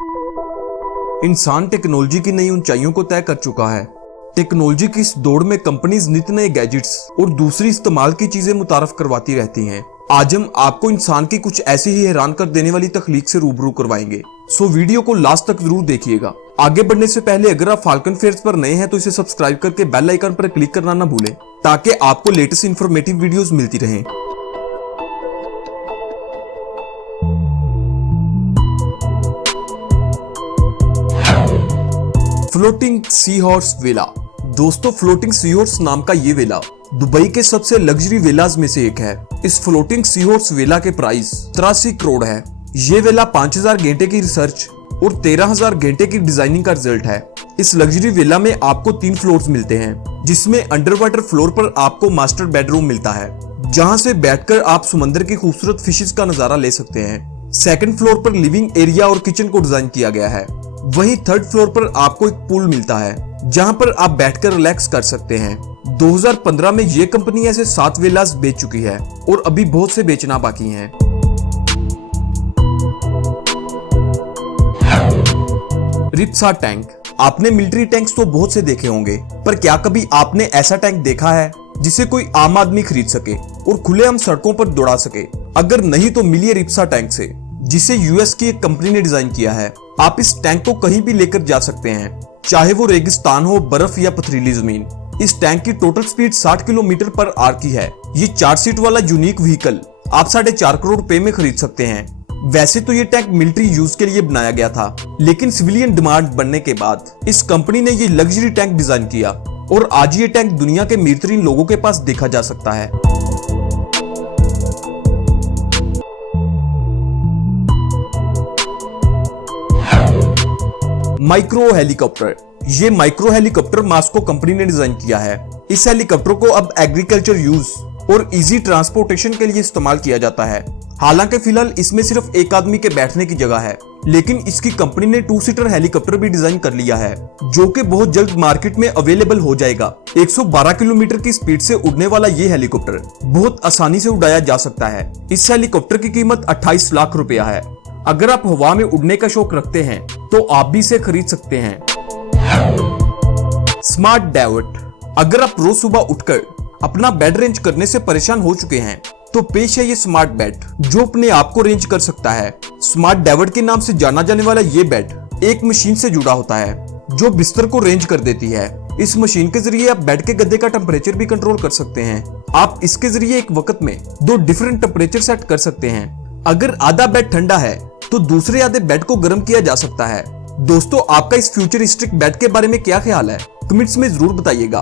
इंसान टेक्नोलॉजी की नई ऊंचाइयों को तय कर चुका है। टेक्नोलॉजी की इस दौड़ में कंपनीज नित नए गैजेट्स और दूसरी इस्तेमाल की चीजें मुतारफ करवाती रहती हैं। आज हम आपको इंसान की कुछ ऐसी ही हैरान कर देने वाली तकलीक से रूबरू करवाएंगे, सो वीडियो को लास्ट तक जरूर देखिएगा। आगे बढ़ने से पहले अगर आप फाल्कन फेयर्स पर नए हैं तो इसे सब्सक्राइब करके बेल आइकन पर क्लिक करना ना भूलें, ताकि आपको लेटेस्ट इंफॉर्मेटिव वीडियोस मिलती रहें। Floating sea horse villa. दोस्तों, फ्लोटिंग सी हॉर्स नाम का ये विला दुबई के सबसे लग्जरी विलाज में से एक है। इस फ्लोटिंग सी हॉर्स विला के प्राइस 83 करोड़ है। ये विला 5000 घंटे की रिसर्च और 13000 घंटे की डिजाइनिंग का रिजल्ट है। इस लग्जरी विला में आपको 3 फ्लोर्स मिलते हैं, जिसमें अंडर वाटर फ्लोर पर आपको मास्टर बेडरूम मिलता है, जहां से बैठकर आप समंदर की खूबसूरत फिशेस का नजारा ले सकते हैं। सेकंड फ्लोर पर लिविंग एरिया और किचन को डिजाइन किया गया है। वहीं थर्ड फ्लोर पर आपको एक पूल मिलता है, जहां पर आप बैठकर रिलैक्स कर सकते हैं। 2015 में ये कंपनी ऐसे 7 विलास बेच चुकी है और अभी बहुत से बेचना बाकी हैं। रिप्सा टैंक। आपने मिलिट्री टैंक्स तो बहुत से देखे होंगे, पर क्या कभी आपने ऐसा टैंक देखा है जिसे कोई आम आदमी खरीद सके और खुलेआम सड़कों पर दौड़ा सके? अगर नहीं तो मिलिए रिप्सा टैंक से, जिसे यूएस की एक कंपनी ने डिजाइन किया है। आप इस टैंक को कहीं भी लेकर जा सकते हैं, चाहे वो रेगिस्तान हो, बर्फ या पथरीली जमीन। इस टैंक की total speed 60 kilometre per hour की है। ये 4 सीट वाला यूनिक व्हीकल आप 4.5 करोड़ रुपए में खरीद सकते हैं। वैसे तो ये टैंक मिलिट्री यूज के लिए बनाया गया था, लेकिन सिविलियन डिमांड बनने के बाद इस कंपनी ने ये लग्जरी टैंक डिजाइन किया और आज ये टैंक दुनिया के अमीर लोगों के पास देखा जा सकता है। Micro helicopter. ये माइक्रो हेलीकॉप्टर मास्को कंपनी ने डिजाइन किया है। इस हेलीकॉप्टर को अब एग्रीकल्चर यूज और इजी ट्रांसपोर्टेशन के लिए इस्तेमाल किया जाता है। हालांकि फिलहाल इसमें सिर्फ एक आदमी के बैठने की जगह है, लेकिन इसकी कंपनी ने 2 सीटर हेलीकॉप्टर भी डिजाइन कर लिया है, जो कि बहुत जल्द मार्केट में अवेलेबल हो जाएगा। 112 किलोमीटर की स्पीड से उड़ने वाला ये हेलीकॉप्टर बहुत आसानी से उड़ाया जा सकता है। इस हेलीकॉप्टर की कीमत 28 लाख रुपया है। अगर आप हवा में उड़ने का शौक रखते हैं तो आप भी इसे खरीद सकते हैं। Smart divert. अगर आप रोज सुबह उठकर अपना बेड रेंज करने से परेशान हो चुके हैं तो पेश है ये स्मार्ट बेड, जो अपने आप को रेंज कर सकता है। स्मार्ट डाइवर्ट के नाम से जाना जाने वाला ये बेड एक मशीन से जुड़ा होता है, जो बिस्तर को रेंज कर देती है। इस मशीन के जरिए आप बेड के गद्दे का टेम्परेचर भी कंट्रोल कर सकते हैं। आप इसके जरिए एक वक्त में 2 डिफरेंट टेम्परेचर सेट कर सकते हैं। अगर आधा बेड ठंडा है तो दूसरे आधे बेड को गर्म किया जा सकता है। दोस्तों, आपका इस फ्यूचरिस्टिक बेड के बारे में क्या ख्याल है? कमेंट्स में जरूर बताइएगा।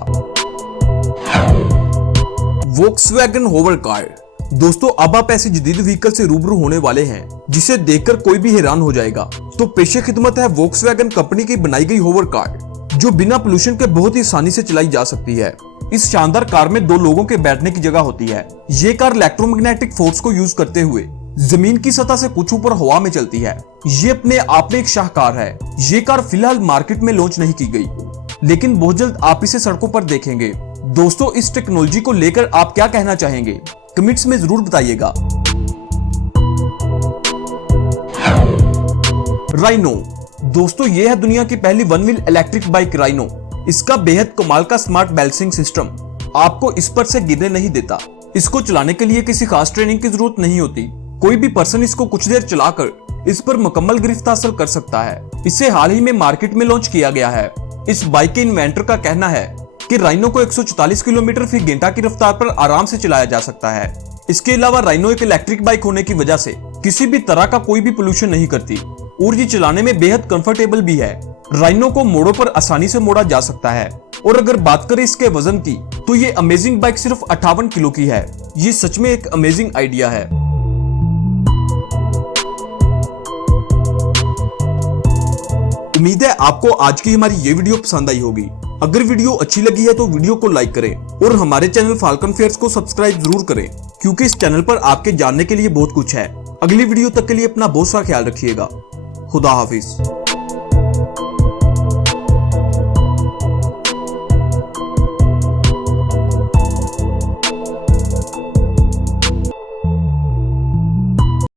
Volkswagen hover car. दोस्तों, अब आप ऐसे जदीद व्हीकल से रूबरू होने वाले हैं जिसे देखकर कोई भी हैरान हो जाएगा। तो पेशे खिदमत है वोक्सवैगन कंपनी की बनाई गई होवर कार, जो बिना पोल्यूशन के बहुत ही आसानी से चलाई जा सकती है। इस शानदार कार में 2 लोगों के बैठने की जगह होती है। ये कार इलेक्ट्रोमैग्नेटिक फोर्स को यूज करते हुए जमीन की सतह से कुछ ऊपर हवा में चलती है। ये अपने आप में एक शाहकार है। ये कार फिलहाल मार्केट में लॉन्च नहीं की गई, लेकिन बहुत जल्द आप इसे सड़कों पर देखेंगे। दोस्तों, इस टेक्नोलॉजी को लेकर आप क्या कहना चाहेंगे? कमेंट्स में जरूर बताइएगा। राइनो। दोस्तों, ये है दुनिया की पहली 1 व्हील इलेक्ट्रिक बाइक राइनो। इसका बेहद कमाल का स्मार्ट बैलेंसिंग सिस्टम आपको इस पर से गिरने नहीं देता। इसको चलाने के लिए किसी खास ट्रेनिंग की जरूरत नहीं होती। कोई भी पर्सन इसको कुछ देर चलाकर इस पर मुकम्मल गिरफ्त हासिल कर सकता है। इसे हाल ही में मार्केट में लॉन्च किया गया है। इस बाइक के इन्वेंटर का कहना है कि राइनो को 144 किलोमीटर फी घंटा की रफ्तार पर आराम से चलाया जा सकता है। इसके अलावा राइनो एक इलेक्ट्रिक बाइक होने की वजह से किसी भी तरह का कोई भी पोल्यूशन नहीं करती और ये चलाने में बेहद कंफर्टेबल भी है। राइनो को मोड़ों पर आसानी से मोड़ा जा सकता है। और अगर बात करें इसके वजन की, तो ये अमेजिंग बाइक सिर्फ 58 किलो की है। ये सच में एक अमेजिंग आइडिया है। उम्मीद है आपको आज की हमारी ये वीडियो पसंद आई होगी। अगर वीडियो अच्छी लगी है तो वीडियो को लाइक करें और हमारे चैनल फाल्कन फेयर्स को सब्सक्राइब जरूर करें, क्योंकि इस चैनल पर आपके जानने के लिए बहुत कुछ है। अगली वीडियो तक के लिए अपना बहुत सा ख्याल रखिएगा। खुदा हाफिज।